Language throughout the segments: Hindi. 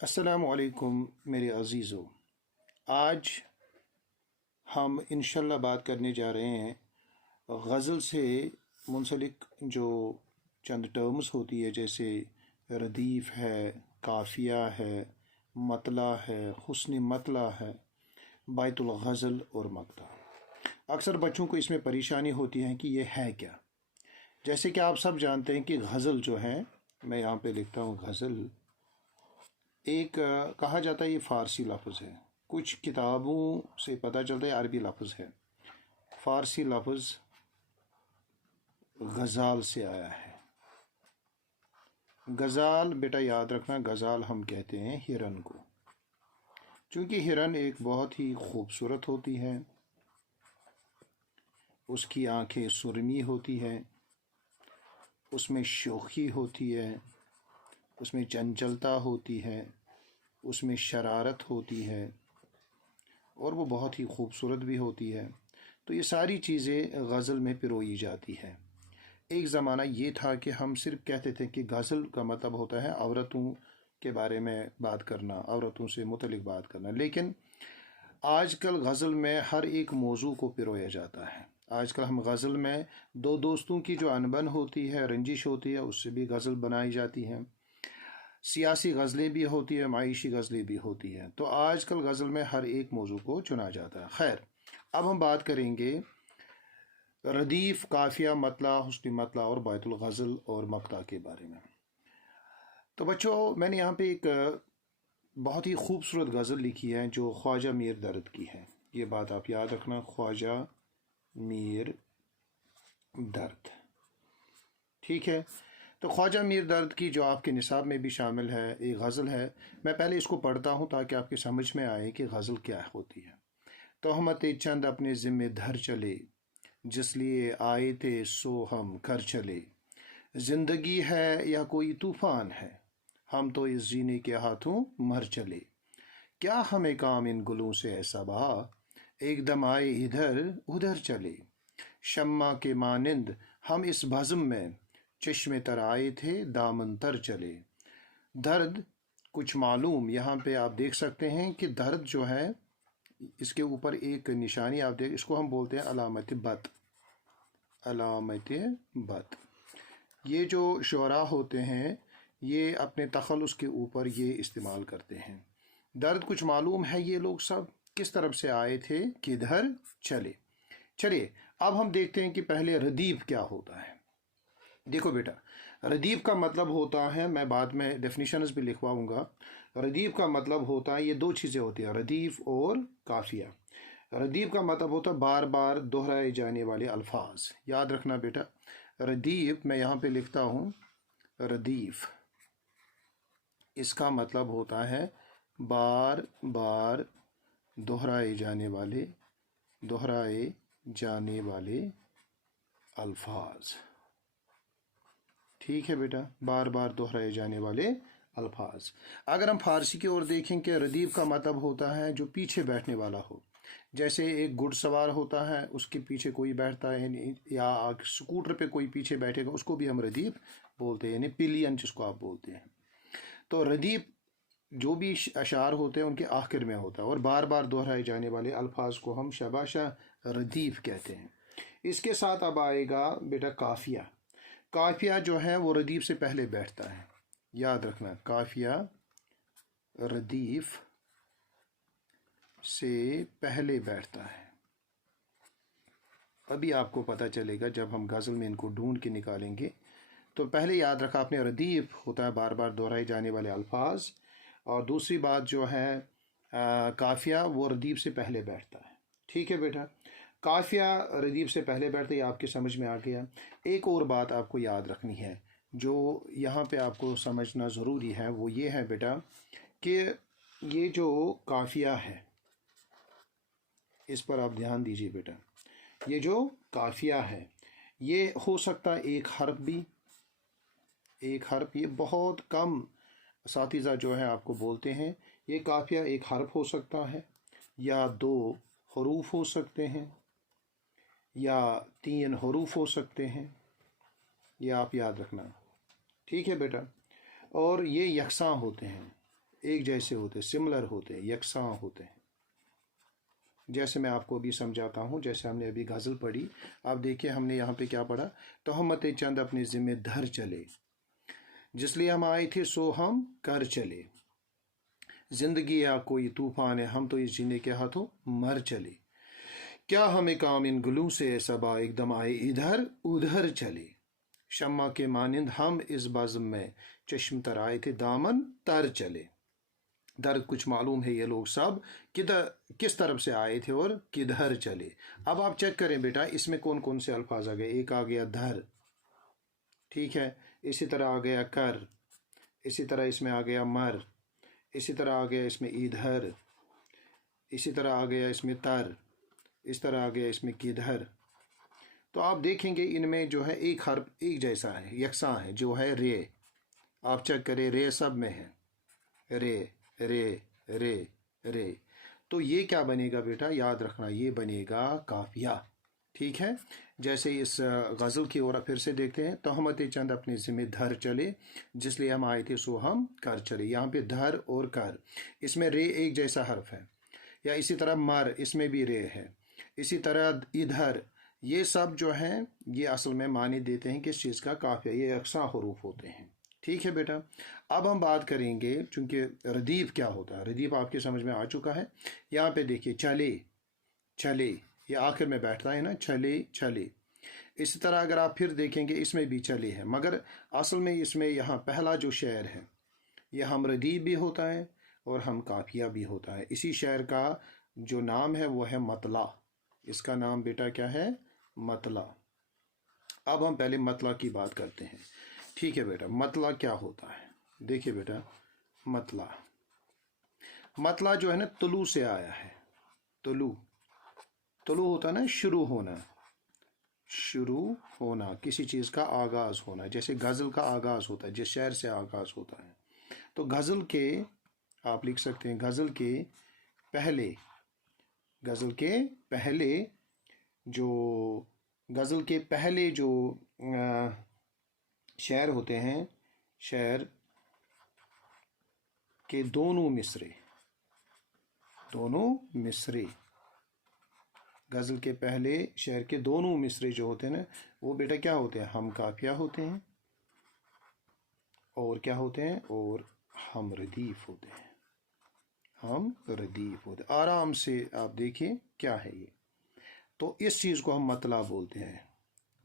अस्सलामुअलैकुम मेरे अज़ीज़ों। आज हम इंशाल्लाह बात करने जा रहे हैं गज़ल से मुंसलिक जो चंद टर्म्स होती है, जैसे रदीफ़ है, काफ़िया है, मतला है, हुस्न मतला है, बैतुल गज़ल और मक़ता। अक्सर बच्चों को इसमें परेशानी होती है कि ये है क्या। जैसे कि आप सब जानते हैं कि गज़ल जो है, मैं यहाँ पे लिखता हूँ गज़ल, एक कहा जाता है ये फ़ारसी लफ्ज़ है। कुछ किताबों से पता चलता है अरबी लफ्ज़ है। फ़ारसी लफ्ज़ गज़ाल से आया है। गज़ाल बेटा याद रखना, गज़ाल हम कहते हैं हिरन को, चूँकि हिरन एक बहुत ही खूबसूरत होती है। उसकी आँखें सुरमी होती हैं, उसमें शोखी होती है, उसमें चंचलता होती है, उसमें शरारत होती है और वो बहुत ही खूबसूरत भी होती है। तो ये सारी चीज़ें गज़ल में पिरोई जाती हैं। एक ज़माना ये था कि हम सिर्फ कहते थे कि गज़ल का मतलब होता है औरतों के बारे में बात करना, औरतों से मुतल्लिक़ बात करना, लेकिन आजकल गज़ल में हर एक मौजू को पिरोया जाता है। आजकल हम गज़ल में दो दोस्तों की जो अनबन होती है, रंजिश होती है, उससे भी गज़ल बनाई जाती हैं। सियासी गज़लें भी होती है, माइशी गज़लें भी होती हैं। तो आजकल गज़ल में हर एक मौजू को चुना जाता है। खैर, अब हम बात करेंगे रदीफ़, काफ़िया, मतला, हुस्न मतला और बैतुल गज़ल और मक़ता के बारे में। तो बच्चों, मैंने यहाँ पे एक बहुत ही खूबसूरत गज़ल लिखी है जो ख्वाजा मीर दर्द की है। ये बात आप याद रखना, ख्वाजा मीर दर्द, ठीक है। तो ख्वाजा मीर दर्द की जो आपके निसाब में भी शामिल है, एक गज़ल है। मैं पहले इसको पढ़ता हूँ ताकि आपके समझ में आए कि गज़ल क्या होती है। तोहमत चंद अपने ज़िम्मे धर चले, जिस लिए आए थे सो हम कर चले। ज़िंदगी है या कोई तूफ़ान है, हम तो इस जीने के हाथों मर चले। क्या हमें काम इन गुलों से ऐसा बहा, एकदम आए इधर उधर चले। शम्मा के मानिंद हम इस बज़्म में, चश्मे तर आए थे दामन तर चले। दर्द कुछ मालूम, यहाँ पे आप देख सकते हैं कि दर्द जो है, इसके ऊपर एक निशानी आप देख, इसको हम बोलते हैं अलामत बत। अलामत बत, ये जो शुअरा होते हैं, ये अपने तखल्लुस के ऊपर ये इस्तेमाल करते हैं। दर्द कुछ मालूम है, ये लोग सब किस तरफ से आए थे, किधर चले। चलिए अब हम देखते हैं कि पहले रदीफ क्या होता है। देखो बेटा, रदीफ का मतलब होता है, मैं बाद में डेफिनेशंस भी लिखवाऊंगा। रदीफ का मतलब होता है, ये दो चीज़ें होती हैं, रदीफ और काफिया। रदीफ का मतलब होता है बार बार दोहराए जाने वाले अल्फाज। याद रखना बेटा, रदीफ मैं यहाँ पे लिखता हूँ, रदीफ इसका मतलब होता है बार बार दोहराए जाने वाले अल्फाज। ठीक है बेटा, बार बार दोहराए जाने वाले अल्फाज। अगर हम फारसी की ओर देखें कि रदीफ का मतलब होता है जो पीछे बैठने वाला हो। जैसे एक घुड़सवार होता है, उसके पीछे कोई बैठता है, या स्कूटर पे कोई पीछे बैठेगा, उसको भी हम रदीफ बोलते हैं, यानी पिलियन जिसको आप बोलते हैं। तो रदीफ जो भी अशार होते हैं उनके आखिर में होता है, और बार बार दोहराए जाने वाले अल्फाज को हम शबाशा रदीफ कहते हैं। इसके साथ अब आएगा बेटा काफिया। काफिया जो है वो रदीफ से पहले बैठता है। याद रखना, काफिया रदीफ से पहले बैठता है। अभी आपको पता चलेगा जब हम गज़ल में इनको ढूंढ के निकालेंगे। तो पहले याद रखा आपने, रदीफ होता है बार बार दोहराए जाने वाले अल्फाज, और दूसरी बात जो है काफिया, वो रदीफ से पहले बैठता है। ठीक है बेटा, काफिया रदीफ से पहले बैठते ही आपके समझ में आ गया। एक और बात आपको याद रखनी है जो यहाँ पे आपको समझना ज़रूरी है, वो ये है बेटा कि ये जो काफिया है, इस पर आप ध्यान दीजिए बेटा। ये जो काफिया है, ये हो सकता है एक हर्फ भी, एक हर्फ, ये बहुत कम साथीज़ा जो है आपको बोलते हैं। ये काफिया एक हर्फ हो सकता है, या दो हरूफ हो सकते हैं, या तीन हरूफ हो सकते हैं। ये आप याद रखना, ठीक है बेटा। और ये यकसां होते हैं, एक जैसे होते हैं, सिमिलर होते हैं, यकसां होते हैं। जैसे मैं आपको अभी समझाता हूँ, जैसे हमने अभी गज़ल पढ़ी, आप देखिए हमने यहाँ पे क्या पढ़ा, तोहमत चंद अपने ज़िम्मे धर चले, जिसलिए हम आए थे सो हम कर चले, जिंदगी या कोई तूफान है, हम तो इस जीने के हाथों मर चले, क्या हमें काम इन गुलू से सबा, एकदम आए इधर उधर चले, शम्मा के मानिंद हम इस बज़्म में, चश्म तर आए थे दामन तर चले। दर्द कुछ मालूम है ये लोग सब किधर किस तरफ से आए थे और किधर चले। अब आप चेक करें बेटा, इसमें कौन कौन से अल्फाज आ गए। एक आ गया धर, ठीक है, इसी तरह आ गया कर, इसी तरह इसमें आ गया मर, इसी तरह आ गया इसमें इधर, इसी तरह आ गया इसमें तर, इस तरह आ गया इसमें किधर। तो आप देखेंगे इनमें जो है एक हर्फ एक जैसा है, यकसा है, जो है रे। आप चेक करें, रे सब में है, रे रे रे रे। तो ये क्या बनेगा बेटा, याद रखना, ये बनेगा काफिया, ठीक है। जैसे इस गज़ल की ओर फिर से देखते हैं, तोहमत चंद अपने ज़िम्मे धर चले, जिसलिए हम आए थे सो हम कर चले। यहाँ पे धर और कर, इसमें रे एक जैसा हर्फ है। या इसी तरह मर, इसमें भी रे है। इसी तरह इधर, ये सब जो हैं ये असल में माने देते हैं किस चीज़ का, काफिया, ये यकसा हरूफ होते हैं, ठीक है बेटा। अब हम बात करेंगे, चूंकि रदीफ क्या होता है, रदीफ आपके समझ में आ चुका है। यहाँ पे देखिए, चले चले, ये आखिर में बैठता है ना, चले चले। इसी तरह अगर आप फिर देखेंगे, इसमें भी चले है, मगर असल में इसमें यहाँ पहला जो शेर है ये हम रदीफ भी होता है और हम काफिया भी होता है। इसी शेर का जो नाम है वो है मतला, इसका नाम बेटा क्या है, मतला। अब हम पहले मतला की बात करते हैं, ठीक है बेटा। मतला क्या होता है, देखिए बेटा, मतला, मतला जो है ना तुलू से आया है। तुलू, तुलू होता है ना शुरू होना, शुरू होना, किसी चीज़ का आगाज होना। जैसे गज़ल का आगाज होता है, जिस शेर से आगाज होता है। तो गज़ल के, आप लिख सकते हैं, गज़ल के पहले, गज़ल के पहले जो, गज़ल के पहले जो शेर होते हैं, शेर के दोनों मिसरे, दोनों मिसरे, गज़ल के पहले शेर के दोनों मिसरे जो होते हैं ना, वो बेटा क्या होते हैं, हम काफिया होते हैं, और क्या होते हैं, और हम रदीफ होते हैं, हम रदीफ होते हैं। आराम से आप देखिए क्या है ये। तो इस चीज़ को हम मतला बोलते हैं।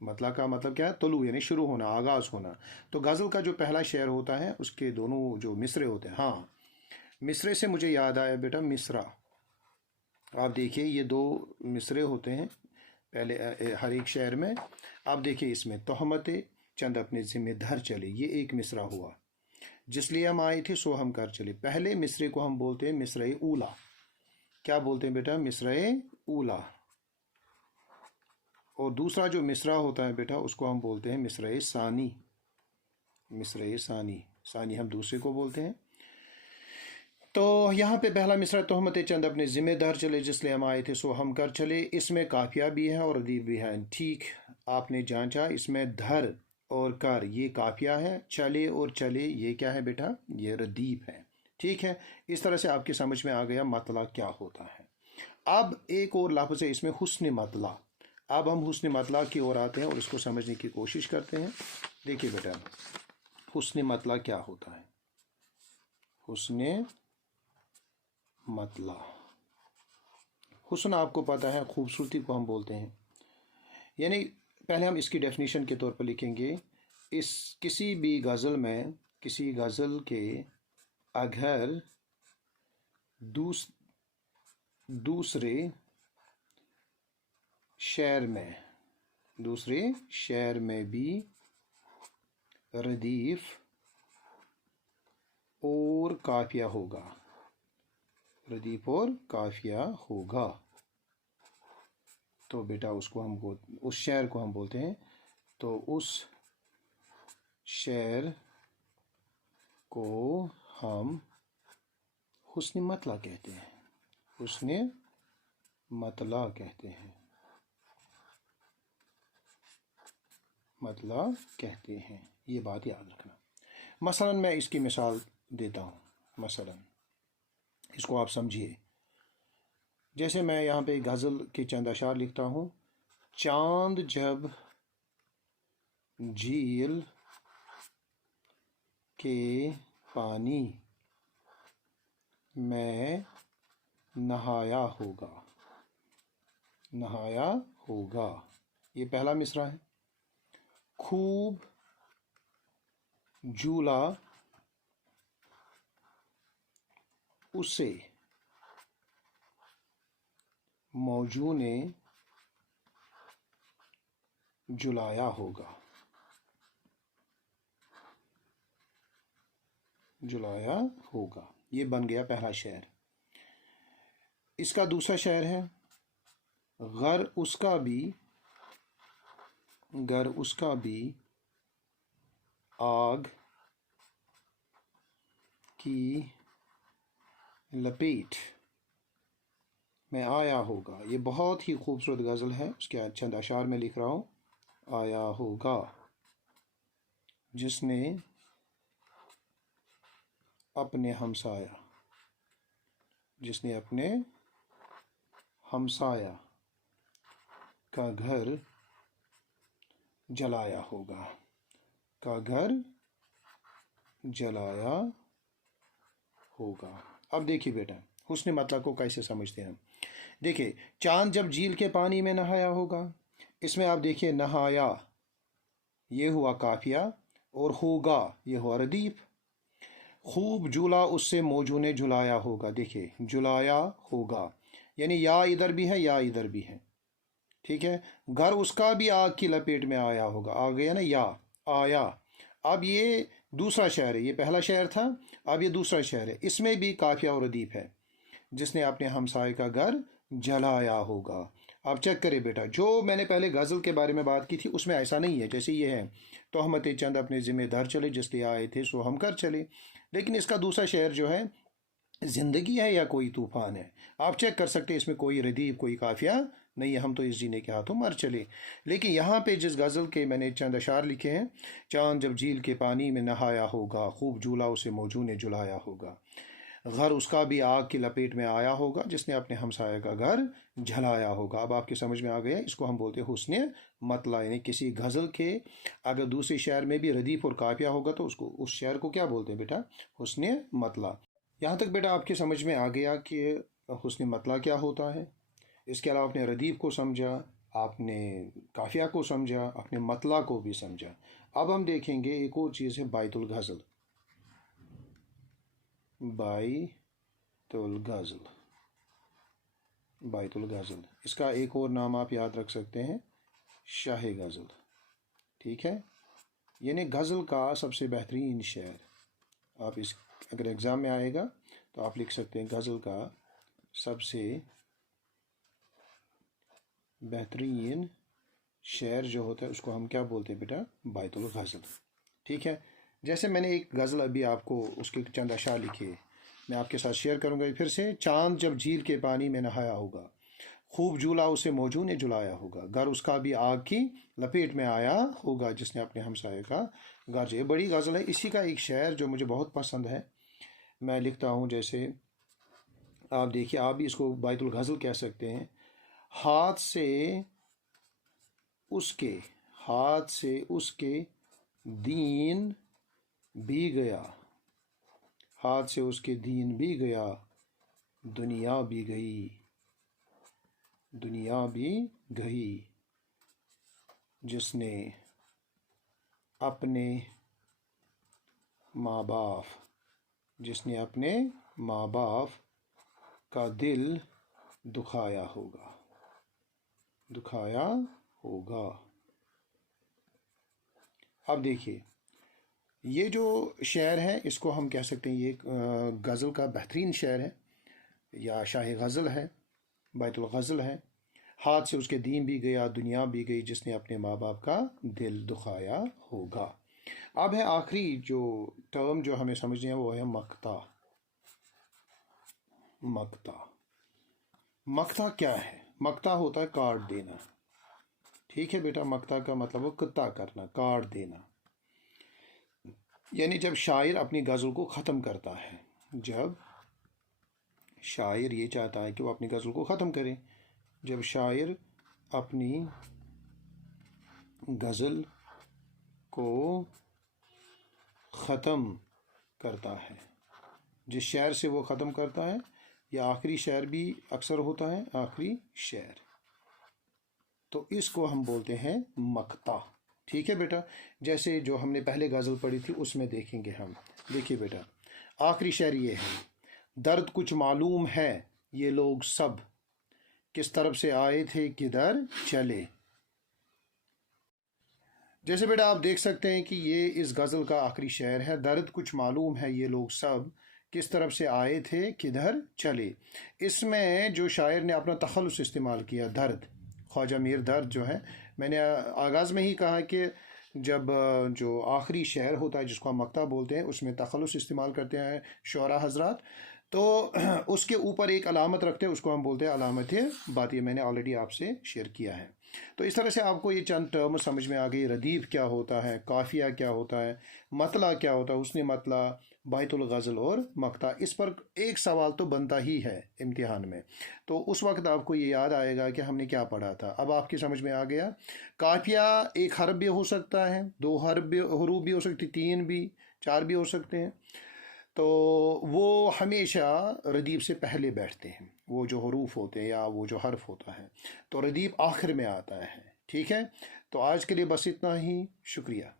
मतला का मतलब क्या है, तुलू यानी शुरू होना, आगाज होना। तो गज़ल का जो पहला शेर होता है उसके दोनों जो मिसरे होते हैं, हाँ, मिसरे से मुझे याद आया बेटा मिसरा। आप देखिए ये दो मिसरे होते हैं पहले हर एक शेर में। आप देखिए इसमें, तोहमत चंद अपने ज़िम्मे धर चले, ये एक मिसरा हुआ, जिसलिए हम आए थे सो हम कर चले। पहले मिसरे को हम बोलते हैं मिसरे ऊला। क्या बोलते हैं बेटा, मिसरे ऊला। और दूसरा जो मिसरा होता है बेटा उसको हम बोलते हैं मिसरे सानी, मिसरे सानी, सानी हम दूसरे को बोलते हैं। तो यहाँ पे पहला मिसरा, तोहमत चंद अपने ज़िम्मेदार चले, जिसलिए हम आए थे सो हम कर चले, इसमें काफिया भी है और रदीफ भी है। ठीक, आपने जांचा, इसमें धर और कर ये काफिया है, चले और चले ये क्या है बेटा, ये रदीफ है, ठीक है। इस तरह से आपकी समझ में आ गया मतला क्या होता है। अब एक और लफ्ज़ है इसमें, हुस्न मतला। अब हम हुस्न मतला की ओर आते हैं और इसको समझने की कोशिश करते हैं। देखिए बेटा, हुस्न मतला क्या होता है, हुस्न मतला, हुस्न आपको पता है खूबसूरती को हम बोलते हैं। यानी पहले हम इसकी डेफिनेशन के तौर पर लिखेंगे, इस किसी भी गज़ल में, किसी गज़ल के अगर दूसरे शेर में, दूसरे शेर में भी रदीफ और काफिया होगा, रदीफ और काफिया होगा, तो बेटा उसको हम उस शेर को हम बोलते हैं, तो उस शेर को हम हुस्न मतला कहते हैं, हुस्न मतला कहते हैं, मतला कहते हैं। ये बात याद रखना। मसलन मैं इसकी मिसाल देता हूँ, मसलन इसको आप समझिए। जैसे मैं यहाँ पे गज़ल के चंद अशार लिखता हूँ। चांद जब झील के पानी में नहाया होगा, नहाया होगा, ये पहला मिसरा है। खूब झूला उसे मौजू ने झुलाया होगा, झुलाया होगा। ये बन गया पहला शेर। इसका दूसरा शेर है। गर उसका भी, गर उसका भी आग की लपेट में आया होगा। ये बहुत ही खूबसूरत गज़ल है। उसके चंद अशार में लिख रहा हूँ। आया होगा जिसने अपने हमसाया, जिसने अपने हमसाया का घर जलाया होगा, का घर जलाया होगा। अब देखिए बेटा, हुस्न मतलब को कैसे समझते हैं हम। देखिए, चांद जब झील के पानी में नहाया होगा, इसमें आप देखिए नहाया ये हुआ काफिया और होगा ये हुआ रदीफ। खूब झूला उससे मौजू ने झुलाया होगा। देखिए झुलाया होगा यानी या इधर भी है या इधर भी है, ठीक है। घर उसका भी आग की लपेट में आया होगा, आ गया ना या आया। अब ये दूसरा शेर है, ये पहला शेर था, अब ये दूसरा शेर है। इसमें भी काफिया और रदीफ है। जिसने अपने हमसाए का घर जलाया होगा। आप चेक करें बेटा, जो मैंने पहले गज़ल के बारे में बात की थी उसमें ऐसा नहीं है। जैसे ये है, तोहमत चंद अपने ज़िम्मेदार चले, जिसलिए आए थे सो हम कर चले। लेकिन इसका दूसरा शेर जो है, ज़िंदगी है या कोई तूफ़ान है। आप चेक कर सकते हैं, इसमें कोई रदीफ कोई काफिया नहीं है, हम तो इस जीने के हाथों मर चले। लेकिन यहाँ पे जिस गज़ल के मैंने चंद अशार लिखे हैं। चांद जब झील के पानी में नहाया होगा, खूब झूला उसे मौजू ने झुलाया होगा। घर उसका भी आग की लपेट में आया होगा, जिसने अपने हमसाया का घर जलाया होगा। अब आपके समझ में आ गया, इसको हम बोलते हैं हुस्न मतला। यानी किसी गज़ल के अगर दूसरे शेर में भी रदीफ और काफिया होगा तो उसको, उस शेर को क्या बोलते हैं बेटा, हुस्न मतला। यहाँ तक बेटा आपके समझ में आ गया कि हुस्न मतला क्या होता है। इसके अलावा आपने रदीफ को समझा, आपने काफिया को समझा, अपने मतला को भी समझा। अब हम देखेंगे एक और चीज़ है, बायतुल गज़ल। बायतुल गज़ल, बायतुल गज़ल, इसका एक और नाम आप याद रख सकते हैं, शाह गज़ल, ठीक है। यानी गज़ल का सबसे बेहतरीन शेर। आप इस अगर एग्ज़ाम में आएगा तो आप लिख सकते हैं गज़ल का सबसे बेहतरीन शेर जो होता है उसको हम क्या बोलते हैं बेटा, बायतुल गज़ल, ठीक है। जैसे मैंने एक गज़ल अभी आपको उसके चंद अशार लिखे, मैं आपके साथ शेयर करूंगा फिर से। चांद जब झील के पानी में नहाया होगा, खूब झूला उसे मौजू ने झुलाया होगा। घर उसका भी आग की लपेट में आया होगा, जिसने अपने हमसाये का घर। ये बड़ी गज़ल है। इसी का एक शेर जो मुझे बहुत पसंद है, मैं लिखता हूँ। जैसे आप देखिए, आप भी इसको बायतुल गज़ल कह सकते हैं। हाथ से उसके, हाथ से उसके दीन भी गया, हाथ से उसके दीन भी गया, दुनिया भी गई, दुनिया भी गई। जिसने अपने माँ बाप, जिसने अपने माँ बाप का दिल दुखाया होगा, दुखाया होगा। अब देखिए, ये जो शेर है इसको हम कह सकते हैं ये गज़ल का बेहतरीन शेर है या शाह गज़ल है, बायतुल गज़ल है। हाथ से उसके दीन भी गया, दुनिया भी गई, जिसने अपने माँ बाप का दिल दुखाया होगा। अब है आखिरी जो टर्म जो हमें समझनी है, वो है मक्ता। मक्ता, मक्ता क्या है? मक्ता होता है काट देना, ठीक है बेटा। मक्ता का मतलब वो कुत्ता करना, काट देना। यानी जब शायर अपनी गज़ल को ख़त्म करता है, जब शायर ये चाहता है कि वो अपनी गज़ल को ख़त्म करे, जब शायर अपनी गज़ल को ख़त्म करता है, जिस शेर से वो ख़त्म करता है, या आखिरी शेर भी अक्सर होता है आखिरी शेर, तो इसको हम बोलते हैं मक्ता। ठीक है बेटा, जैसे जो हमने पहले गज़ल पढ़ी थी उसमें देखेंगे हम। देखिए बेटा, आखिरी शेर ये है, दर्द कुछ मालूम है ये लोग सब, किस तरफ से आए थे किधर चले। जैसे बेटा आप देख सकते हैं कि ये इस गज़ल का आखिरी शेर है, दर्द कुछ मालूम है ये लोग सब, किस तरफ से आए थे किधर चले। इसमें जो शायर ने अपना तखल्लुस इस्तेमाल किया, दर्द, ख्वाजा मीर दर्द जो है, मैंने आगाज़ में ही कहा कि जब जो आखिरी शेर होता है जिसको हम मक्ता बोलते हैं, उसमें तखल्लुस इस्तेमाल करते हैं शुअरा हजरात, तो उसके ऊपर एक अलामत रखते हैं, उसको हम बोलते हैं अलामत बात। ये मैंने ऑलरेडी आपसे शेयर किया है। तो इस तरह से आपको ये चंद टर्म समझ में आ गई। रदीफ क्या होता है, काफिया क्या होता है, मतला क्या होता है, उसने मतला, बैतुल गज़ल और मक्ता। इस पर एक सवाल तो बनता ही है इम्तिहान में, तो उस वक्त आपको ये याद आएगा कि हमने क्या पढ़ा था। अब आपकी समझ में आ गया। काफिया एक हर्फ भी हो सकता है, दो हरूफ भी हो सकती, तीन भी, चार भी हो सकते हैं। तो वो हमेशा रदीफ से पहले बैठते हैं, वो जो हरूफ होते हैं या वो जो हर्फ होता है, तो रदीफ आखिर में आता है। ठीक है, तो आज के लिए बस इतना ही। शुक्रिया।